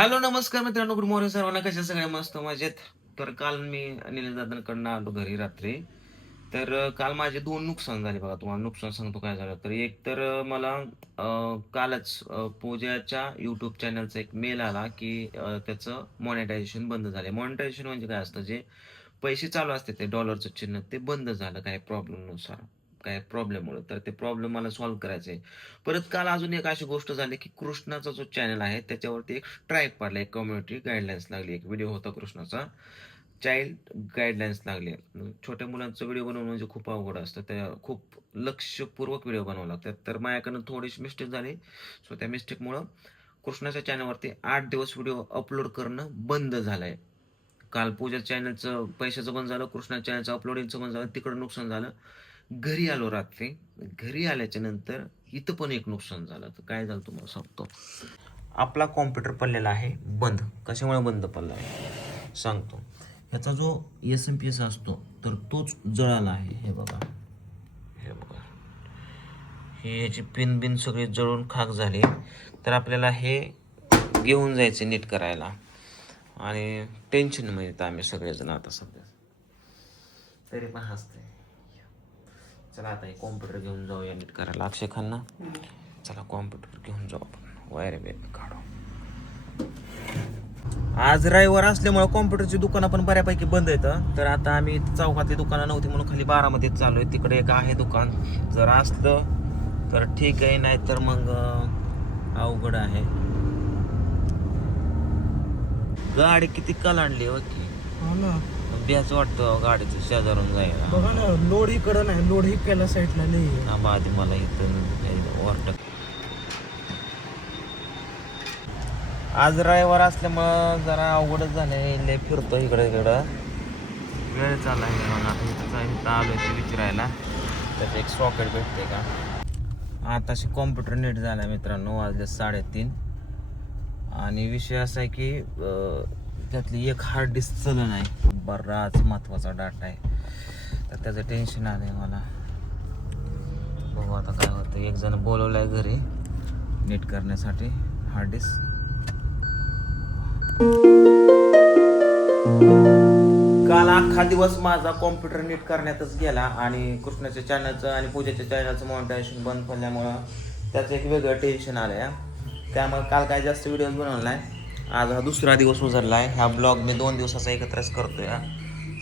Hello नमस्कार मित्रांनो, good morning सर्वांना. कशा सगळ्या मस्त मजेत. तर काल मी निलेश दादांकडनं आलो घरी रात्री. तर काल माझे दोन नुकसान झाले बघा. तुम्हाला नुकसान सांगतो काय झालं. तर एक तर मला कालच पूजाच्या यूट्यूब चॅनलचा एक मेल आला की त्याचं मॉनिटायझेशन बंद झाले. मॉनिटायझेशन म्हणजे काय असतं, जे पैसे चालू असते ते डॉलरचं चिन्ह ते बंद झालं काही प्रॉब्लेमनुसार, काय प्रॉब्लेममुळे. तर ते प्रॉब्लेम मला सॉल्व्ह करायचे आहे. परत काल अजून एक अशी गोष्ट झाली की कृष्णाचा जो चॅनल आहे त्याच्यावरती एक स्ट्राईक पडला, एक कम्युनिटी गाईडलाईन्स लागली. एक व्हिडिओ होता कृष्णाचा, चाइल्ड गाईडलाईन्स लागले. छोट्या मुलांचा व्हिडिओ बनवणं म्हणजे खूप अवघड असतं, त्या खूप लक्षपूर्वक व्हिडिओ बनवावं लागतात. तर माझ्याकडनं थोडीशी मिस्टेक झाली. सो त्या मिस्टेकमुळं कृष्णाच्या चॅनलवरती 8 दिवस व्हिडिओ अपलोड करणं बंद झालंय. काल पूजा चॅनलचं पैशाचं बंद झालं, कृष्णा चॅनलचं अपलोडिंगचं बंद झालं, तिकडं नुकसान झालं. घरी आलो रात्री. घरी आल्याच्या नंतर इथं पण एक नुकसान झालं. तर काय झालं तुम्हाला सांगतो. आपला कॉम्प्युटर पडलेला आहे बंद. कशामुळे बंद पडला आहे सांगतो. ह्याचा जो SMP असतो तर तोच जळाला आहे. हे बघा, हे बघा, हे याची पिन बिन सगळे जळून खाक झाले. तर आपल्याला हे घेऊन जायचं नीट करायला आणि टेन्शनमध्ये येतं आम्ही सगळेजण आता सध्या. तरी पण हसते. चला आता हे कॉम्प्युटर घेऊन जाऊया नीट करायला. अक्षय खान्ना, चला कॉम्प्युटर घेऊन जाऊ आपण, वायर बिर काढू. आज रविवार असल्यामुळे कॉम्प्युटरची दुकानं पण बऱ्यापैकी बंद येतं. तर आता आम्ही चौकातली दुकानं नव्हती म्हणून खाली 12 चालू आहे. तिकडे एक आहे दुकान, जर असलं तर ठीक आहे, नाही तर मग अवघड आहे. गाडी किती कलांडली होती ना. बेच वाटतं गाडीचं शेजारून जायला. बघा ना, लोड इकडं नाही, लोड इकडल्या साईडला नाही. आधी मला इथं ओरटक. आज रविवार असल्यामुळं जरा अवघडच झालंय. लय फिरतो इकडं तिकडं, वेळ चालला आहे म्हणून आता इथं आलो ते विचारायला त्याचं एक सॉकेट भेटते का. आताशी कॉम्प्युटर नीट झाला मित्रांनो, वाजले 3:30. आणि विषय असा आहे की त्यातली एक हार्ड डिस्क चालू नाही, बराच महत्त्वाचा डाटा आहे. तर त्याचं टेन्शन आलं आहे मला. बघू आता काय होतं. एक जण बोलवलं आहे घरी नीट करण्यासाठी हार्ड डिस्क. काल अख्खा दिवस माझा कॉम्प्युटर नीट करण्यातच गेला आणि कृष्णाच्या चॅनलचं आणि पूजेच्या चॅनलचं मॉनिटायझेशन बंद पडल्यामुळं त्याचं एक वेगळं टेन्शन आलं आहे. त्यामुळे काल काय जास्त व्हिडिओज बनवला नाही. आज हा दुसरा दिवस उजरला आहे. हा ब्लॉग मी 2 दिवसाचा एकत्रच करतोय.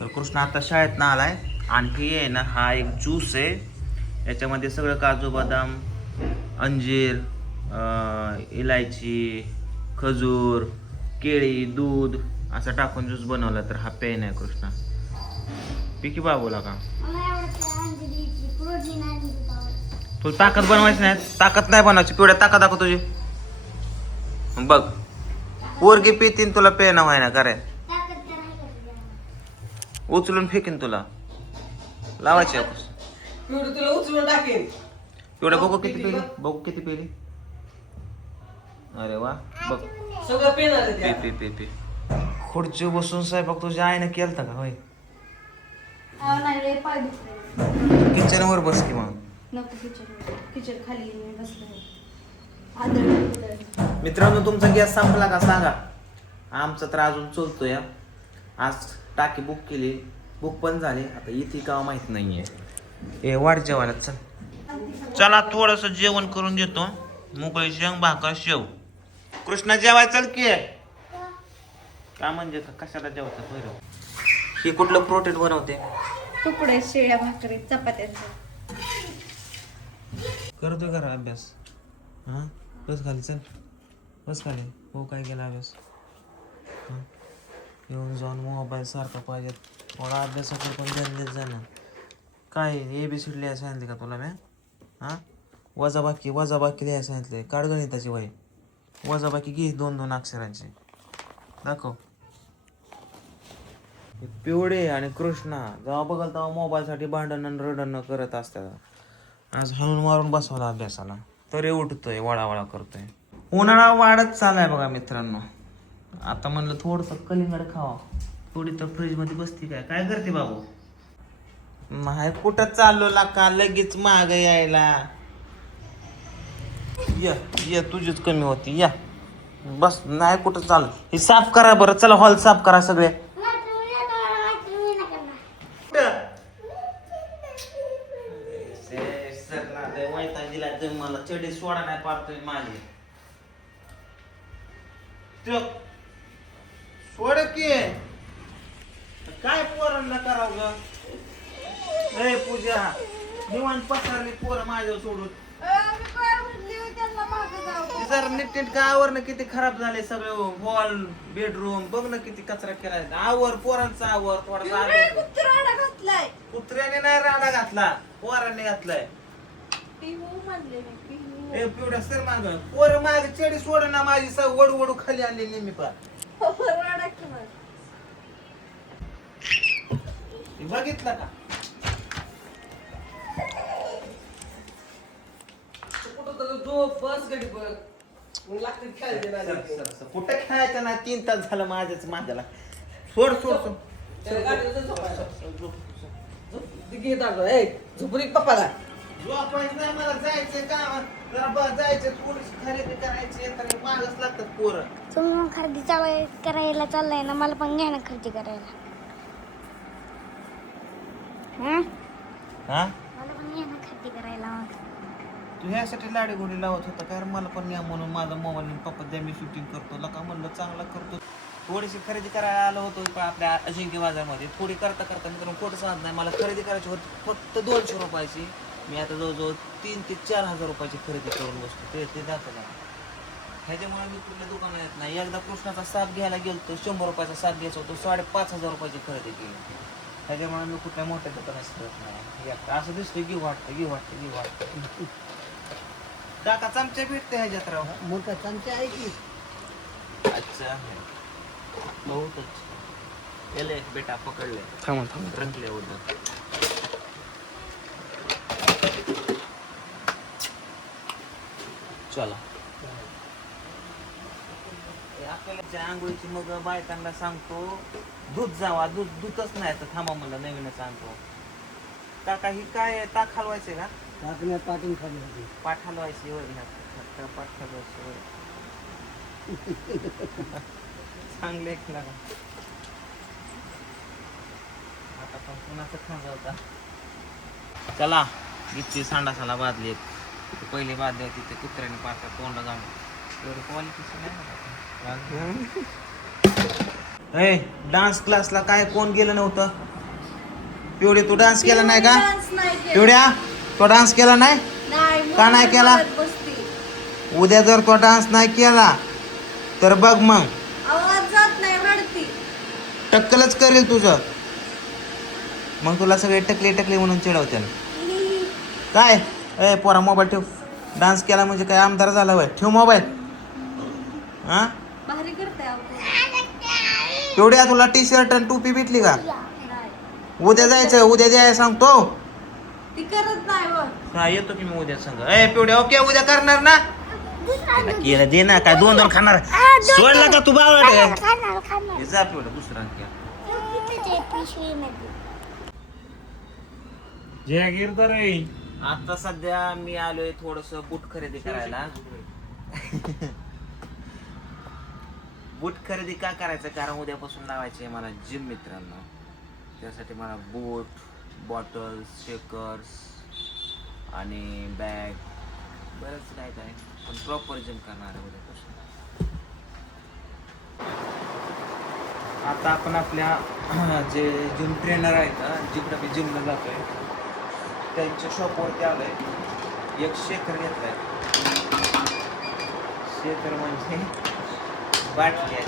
तर कृष्णा आता शाळेतनं आलाय आणि ही आहे ना, हा एक ज्यूस आहे. याच्यामध्ये सगळं काजू बदाम, अंजीर, इलायची, खजूर, केळी, दूध असं टाकून ज्यूस बनवला. तर हा पेन आहे कृष्णा. पिकी बाबूला का तू ताकद बनवायची नाही, ताकद नाही बनवायची. पिवड्या ताकद दाखव तुझी. बघ पोरगी पितीन तुला पेन व्हाय ना करे, उचलून फेकीन तुला लावायची. तुला उचलून टाकेन. पिवड्या बघू किती पेली, बघू किती पेली. अरे वा, बघ सगळं पेन पी पी पी पी. खुर्ची बसून स्वयंपाक तुझ्या आईनं केलता का होय? किचनवर बस की मग. मित्रांनो, तुमचा गॅस संपला का सांगा. आमचा तर अजून चलतोय. आज टाकी बुक केली, बुक पण झाली. आता इथे का माहित नाहीये. ए वाढ जेवायला चल. चला थोडस जेवण करून देतो. मोकळी शेंग, भाकर, शेव. कृष्णा जेवाय चल की. का म्हणजे कशाला जेवतात बरं. ही कुठलं प्रोटीन बनवते. तुकडे, शेळ्या, भाकरी, चपात्याचं. करतोय करा अभ्यास. हां बस खाली चल, बस खाली. हो काय केला अभ्यास. येऊन जाऊन मोबाईल सारखा पाहिजे. थोडा अभ्यासाकडे पण ध्यान देत जा ना. काय ABCD लिहायला सांगितले का तुला मी? हां वजाबाकी लिहायला सांगितले. काढ गणिताची वही. वजाबाकी घे 2-2 अक्षरांची. दाखव. पिवळे आणि कृष्णा जेव्हा बघाल तेव्हा मोबाईलसाठी भांडण आणि रडणं करत असतात. आज हलून मारून बसवला अभ्यासाला तरी उठतोय, वळावळा करतोय. उन्हाळा वाढत चालाय बघा मित्रांनो. आता म्हणलं थोडंसं कलिंगड खावा. थोडी तर फ्रीजमध्ये बसती काय. काय करते बाबू. नाही कुठं चाललो का लगेच माग यायला. ये तुझीच कमी होती. या बस नाही कुठं चाल हे साफ करा बरं चला हॉल साफ करा सगळे मला चडी सोडा नाही पाहतोय माझी सोड की काय पोरांना करावं ग ए पूजा निवांत पसरली पोरं माझ्यावर सोडून जरा नीट आवरण किती खराब झाले सगळं हॉल बेडरूम बघ ना किती कचरा केलाय आवर पोरांचा आवर थोडासा कुत्र्याने नाही राडा घातला पोरांनी घातलाय ए पिवड्या सर माग पोर माग चेडी सोड ना माझी वडू वडू खाली आणली नेहमी पण बघितलं का बस गडी बघ लागते खेळायचे कुठे खेळायचं ना 3 तास झालं माझ्याच माझ्याला सोड सोड सोड झोपरी पप्पाला झोपायचं नाही मला जायचंय का जरा जायचं थोडीशी खरेदी करायची तर मागच लागतात पोरं तुम्ही मग खरेदी करायला चाललाय ना मला पण घ्या ना खरेदी करायला हा मला पण घ्या ना खरेदी करायला तू ह्यासाठी लाडी गोडी लावत होता कारण मला पण या म्हणून माझा मोबाईल पप्पा द्या मी शूटिंग करतो लका म्हणलं चांगला करतो थोडीशी खरेदी करायला आलो होतो आपल्या अजिंक्य बाजारमध्ये थोडी करता करता मित्रांनो खोटं सांगत नाही मला खरेदी करायची होती फक्त 200 रुपयाची मी आता जवळजवळ 3 ते 4 हजार रुपयाची खरेदी करून बसतो ते दाखवलं ह्याच्यामुळे मी कुठल्या दुकानात येत नाही एकदा कृष्णाचा साप घ्यायला गेलो तो 100 रुपयाचा साप घ्यायचा होतो 5,500 रुपयाची खरेदी केली ह्याच्यामुळे मी कुठल्या मोठ्या दुकानात फिरत नाही असं दिसतं घेऊ वाटतं काका चमचा भेटते ह्याच्यात राव मोठा चमचा आहे की अच्छा बहुत अच्छा ले बेटा पकड़ ले रख ले उधर चला आपल्याला आंघोळीची मग बायकांना सांगतो दूध जावा दूधच नाही तर थांबा म्हणलं नवीन सांगतो काका ही काय ताक हलवायचंय का पाठून खाली पाठ हलवायची होय पाठ हलवायची होय चांगले लागा आता पण कुणाचं खांजा होता चला गीतची सांडासाला बादली पहिली बादली होती ते कुत्र्याने पाहतात तोंड जाऊन एवढी क्वालिटी नाही डान्स क्लासला काय कोण गेलं नव्हतं पिवडे तू डान्स केला नाही का पिवड्या तो डान्स केला नाही का नाही केला उद्या जर तो डान्स नाही केला तर बघ मग आवाज जात नाही रडती टक्कलच करेल तुझं मग तुला सगळे टकले म्हणून चिडवतील काय ए पोरा मोबाईल ठेव डान्स केला म्हणजे काय आमदार झाला होय ठेव मोबाईल हा भारी करते तेवढ्या तुला टी शर्ट आणि टोपी भेटली का उद्या जायचं उद्या द्याय सांगतो ती करत नाही बघ हा येतो की मी उद्या सांग ए पिवड्या ओके उद्या करणार ना केलं दे ना काय 2 खाणार सोडला का तू बावळट जा पिवड्या दुसरा आता सध्या मी आलोय थोडस बूट खरेदी करायला बूट खरेदी का करायचं कारण उद्यापासून लावायचे आहे मला जिम मित्रांनो त्यासाठी मला बूट बॉटल्स शेकर्स आणि बॅग बरंच काय पण प्रॉपर जिम करणार आहे उद्यापासून आता आपण आपल्या जे जिम ट्रेनर आहेत जिकडे मी जिमला जातोय त्यांच्या शॉपवरती आलोय एक शेकर घेतलाय शेकर म्हणजे बाटली आहे